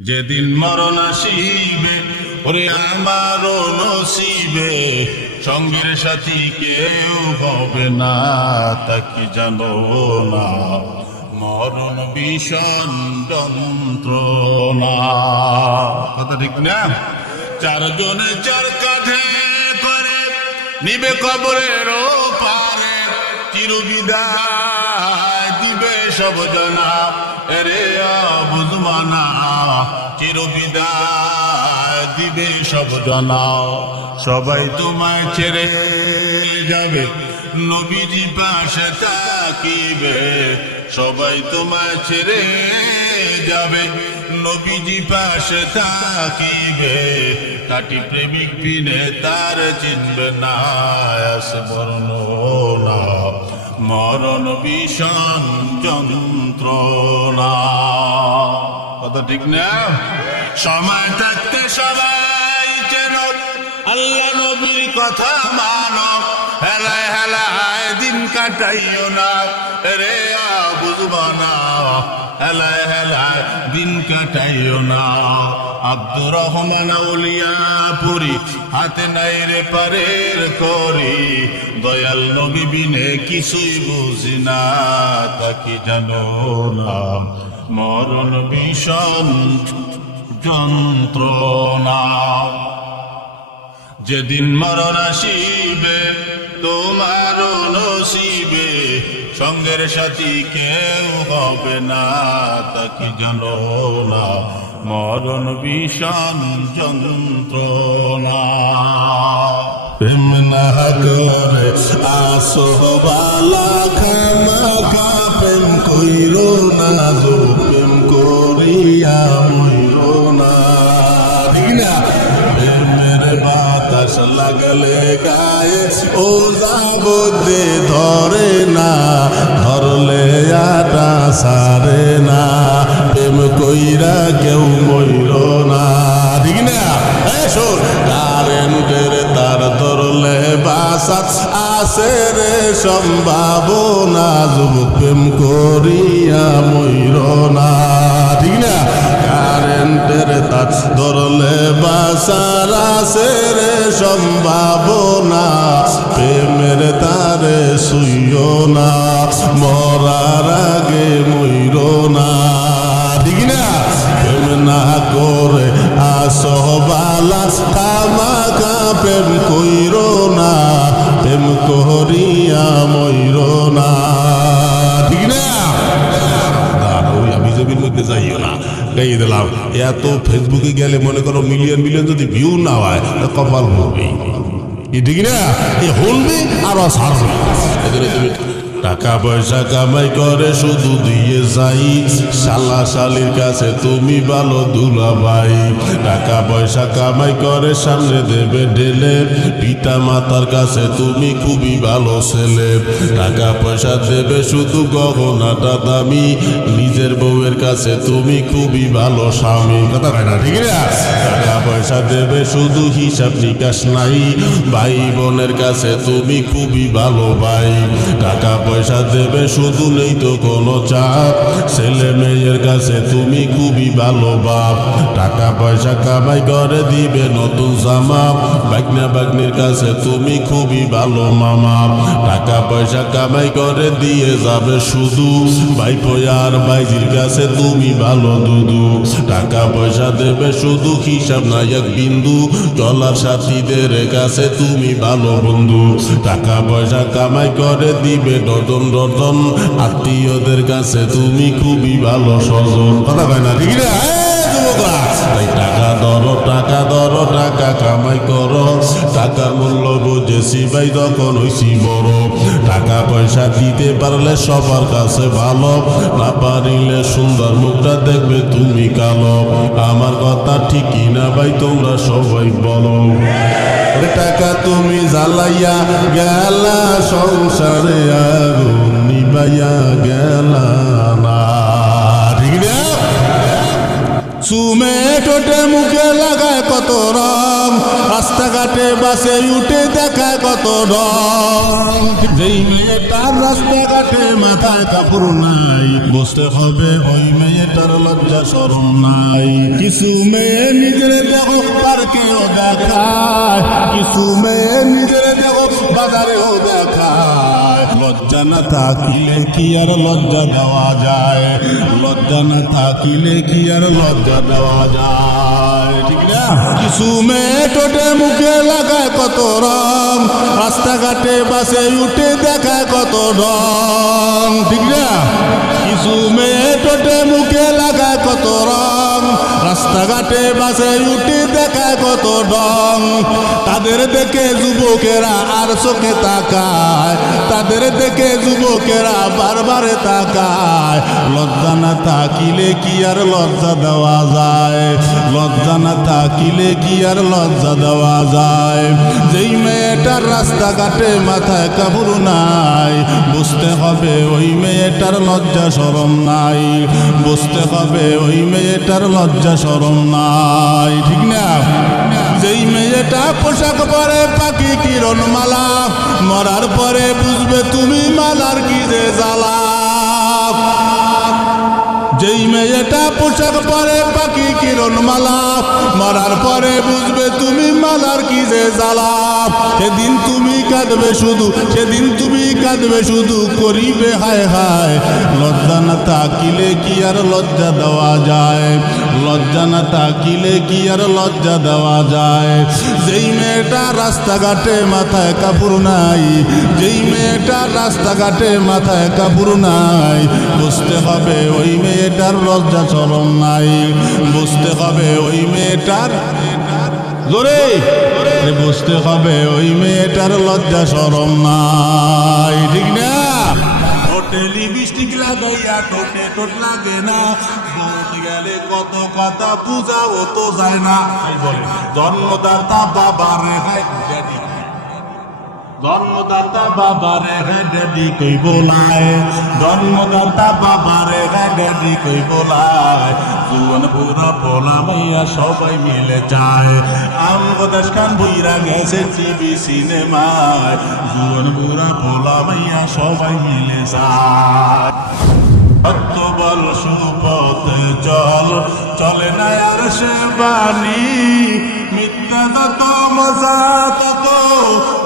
যেদিন মরণ আসিবে ওরে আমারও নসিবে, সঙ্গের সাথী কেউ হবে না, তা কি জানো না? মরণ ভীষণ যন্ত্রণা। কথা ঠিক না? চারজনে চার কাঁধে করে নিবে কবরের পারে, চিরবিদায় দিবে সব জনা। এরে বুঝবানা, চিরবিদায় দিবে সব জনা। সবাই তোমায় ছেড়ে যাবে, নবীজি পাশে থাকিবে। সবাই তোমায় ছেড়ে যাবে, নবীজি পাশে থাকিবে। কাটি প্রেমিক বিনে তার চিনবে না, আসে মরণ না, মরণ ভীষণ যন্ত্রণা। কথা ঠিক না? সময় থাকতে সবাই যেন আল্লাহ নবীর কথা মানো, হেলায় হেলায় দিন কাটাইও না, রে বুঝবা না, হেলায় হেলায় দিন কাটাইও না। আব্দুর রহমান আউলিয়া পুরি, হাতে নাই রে পারের করি, দয়াল নবী বিনে কিছুই বুঝি না, তা কি জানো না? মরণ ভীষণ যন্ত্রণা। যেদিন মরণ আসিবে তোমারও নসিবে, সঙ্গের সাথী কেউ হবে না, তা কি জানো না? মরণ ভীষণ যন্ত্রণা। প্রেম না করে আসো বালা খামাখা, প্রেম কইরো না গো, প্রেম করিয়া মইরো না। ঠিক না? প্রেমের বাতাস লাগলে গায়ে ও যাবতে ধরে না, ধরলে আটা সারে না, প্রেম কইরা কেউ মইরো না। ঠিক না? কারেন্টের তার ধরলে বাসা আসে রে সম্ভাবনা, যুবক প্রেম করিয়া মইরো না। ঠিক না? কারেন্টের তার ধরলে বাসার আসে রে সম্ভাবনা, প্রেমের তারে শুইও না, মরার আগে মইরো না। ঠিক না? প্রেম না করে আসবালা খামাখা, প্রেম কইরো না, প্রেম করিয়া মইরো না। ঠিক না? ওই আমি জমির মধ্যে যাইও না, গাইয়ে দিলাম। এত ফেসবুকে গেলে মনে করো মিলিয়ন মিলিয়ন যদি ভিউ না হয়, কপাল হবে। ঠিক না? এ হলবে আর সারবে। তুমি টাকা পয়সা কামাই করে শুধু দিয়ে যাই, শালা শালির কাছে তুমি ভালো দুলাভাই। টাকা পয়সা কামাই করে সামনে দেবে ঢেলে, পিতা মাতার কাছে তুমি খুবই ভালো ছেলে। টাকা পয়সা দেবে শুধু গহনাটা দামি, নিজের বউয়ের কাছে তুমি খুবই ভালো স্বামী। কথা হয় না? ঠিক না? টাকা পয়সা দেবে শুধু হিসাব নিকাশ নাই, ভাই বোনের কাছে তুমি খুবই ভালো ভাই। টাকা পয়সা দেবে শুধু নেই তো কোনো চাপ, ছেলে মেয়ের কাছে তুমি খুবই ভালো বাপ। টাকা পয়সা কামাই করে দিবে নতুন জামা, বাগনা বাগনির কাছে তুমি খুবই ভালো মামা। টাকা পয়সা কামাই করে দিয়ে যাবে শুধু, ভাইপো আর ভাইজির কাছে তুমি ভালো দুদু। টাকা পয়সা দেবে শুধু হিসাব নাই এক বিন্দু, চলার সাথীদের কাছে তুমি ভালো বন্ধু। টাকা পয়সা কামাই করে দিবে ডজন ডজন, আত্মীয়দের কাছে তুমি খুবই ভালো স্বজন। কথা হয় না? ঠিক না? তাই টাকা ধরো, টাকা ধরো, টাকা কামাই করো, টাকার মূল্য বুঝেছি ভাই তখন হইছি বড়। টাকা পয়সা দিতে পারলে সবার কাছে ভালো, না পারিলে সুন্দর মুখটা দেখবে তুমি কালো। আমার কথা ঠিকই না ভাই, তোমরা সবাই বলো। টাকা তুমি জ্বালাইয়া গেলা, সংসারে আগুন নিবাইয়া গেলা না। ঠিক না? চুমে ঠোঁটে মুখে লাগায় কত রং, রাস্তাঘাটে বাসে উঠে দেখায় কত রং। যেই মেয়েটার রাস্তাঘাটে মাথায় কাপড় নাই, বুঝতে হবে ওই মেয়েটার লজ্জা শরম নাই। কিছু মেয়ে নিজের দেহ পার্কেও দেখায়, কিছু মেয়ে নিজের দেহ বাজারেও দেখায়। লজ্জা না থাকিলে কি আর লজ্জা দেওয়া যায়? লজ্জা না থাকিলে কি আর লজ্জা দেওয়া যায়? ঠিক না? কিছু মেয়ে ঠোঁটে মুখে লাগায় কত রং, রাস্তাঘাটে বাসে উঠে দেখায় কত রং। ঠিক না? কিছু মেয়ে ঠোঁটে মুখে লাগায় কত রং, রাস্তাঘাটে বাসে উঠে দেখায় কত রং। তাদের দেখে যুবকেরা আর চোখে তাকায়, তাদের দেখে যুবকেরা বারবারে তাকায়। লজ্জা না থাকিলে কি আর লজ্জা দেওয়া যায়? লজ্জা না থাকিলে কি আর লজ্জা দেওয়া যায়? যেই মেয়েটার রাস্তাঘাটে মাথায় কাপড় নাই, বুঝতে হবে ওই মেয়েটার লজ্জা শরম নাই। বুঝতে হবে ওই মেয়েটার লজ্জা শরম নাই। ঠিক না? যেই মেয়েটা পোশাক পরে পাখি কিরণ মালা, মরার পরে বুঝবে তুমি মালার কি যে জ্বালা। যেই মেয়েটা পোশাক পরে পাখি কিরণ মালা, মরার পরে বুঝবে তুমি মালার কি যে জ্বালা। সেদিন তুমি কাঁদবে শুধু, সেদিন তুমি কাঁদবে শুধু, করিবে হায় হায়। লজ্জা না থাকিলে কি আর লজ্জা দেওয়া যায়? লজ্জা না থাকিলে কি আর লজ্জা দেওয়া যায়? যেই মেয়েটা রাস্তাঘাটে মাথায় কাপড় নাই, যেই মেয়েটা রাস্তাঘাটে মাথায় কাপড় নাই, বুঝতে হবে ওই মেয়েটার লজ্জা শরম নাই। বুঝতে হবে ওই মেয়েটার জোরে বুঝতে হবে ওই মেয়েটার লজ্জা শরম নাই। ঠিক না? ঠোঁটে লিপস্টিক লাগাইয়া ঠোঁটে ঠোঁট লাগে না, বলতে গেলে কত কথা বুঝাও তো যায় না। জন্মদাতা বাবারে হাই ড্যাডি, জন্মদাতা বাবারে হাই ড্যাডি কই বলায়, জন্মদাতা বাবারে হাই ড্যাডি কই বলায়। জুয়ান বুড়া পোলা মাইয়া সবাই মিলে যায়, আমগো দেশ খান বইরা গেছে টিভি সিনেমায়। জুয়ান বুড়া পোলা মাইয়া সবাই মিলে যায়। সত্য বল সুপথে চল, চলে না আর সে বাণী। মিথ্যা তত মজা তত,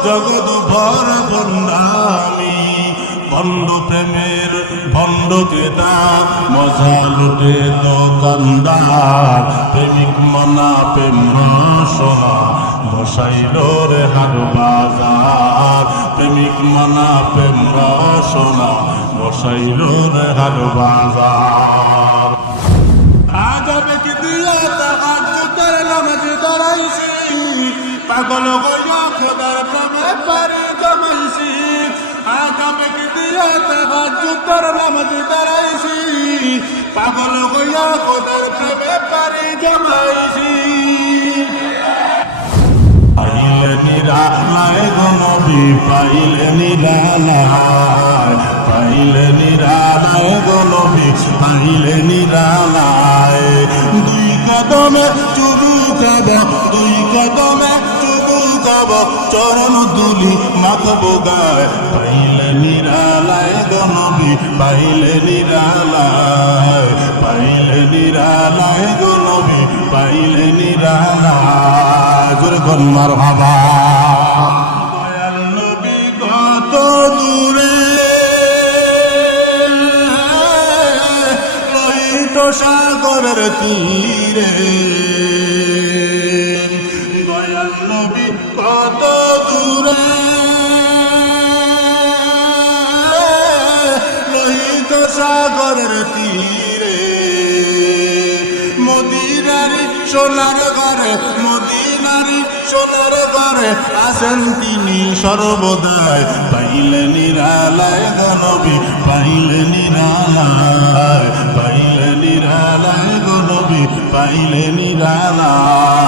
জগৎ ভর ভণ্ডামি। ভণ্ড প্রেমের ভণ্ড কেতা, মজা লুটে দোকানদার। প্রেমিক মনা প্রেম রসনা, বসাইল রে হাট বাজার। প্রেমিক মনা প্রেম রসনা, বসাইল রে হাট বাজার। আজ বেকে দিয়া তাহাজ্জুদের নামাজে দাঁড়াইছি, পাগল হইয়া খোদার প্রেমে পারে জমাইছি। আজ বেকে দিয়া তাহাজ্জুদের নামাজে দাঁড়াইছি, পাগল হইয়া খোদার প্রেমে পারে জমাইছি। পাইলে নিরালায় গো নবী, পাইলে নিরালায়, পাইলে নিরালায় গো নবী, পাইলে নিরালায়। দুই কদমে চুবু খাব, দুই কদমে চুবু খাব, চরণ দুলি মাখবো গায়। পাইলে নিরালায় গো নবী, পাইলে নিরালায়, পাইলে নিরালায় গো নবী, পাইলে নিরালায়। জোরে কোন মারহাবা। দয়াল নবী কত দূরে, লোহিত সাগরের তীরে। দয়াল নবী কত দূরে, লোহিত সাগরের তীরে। মদিনারি সোনার ঘরে, মদিনারি সোনার ঘরে আছেন তিনি সর্বদাই। পাইলে নিরালায় গো নবী, পাইলে নিরালায়, পাইলে নিরালায় গো নবী, পাইলে নিরালায়।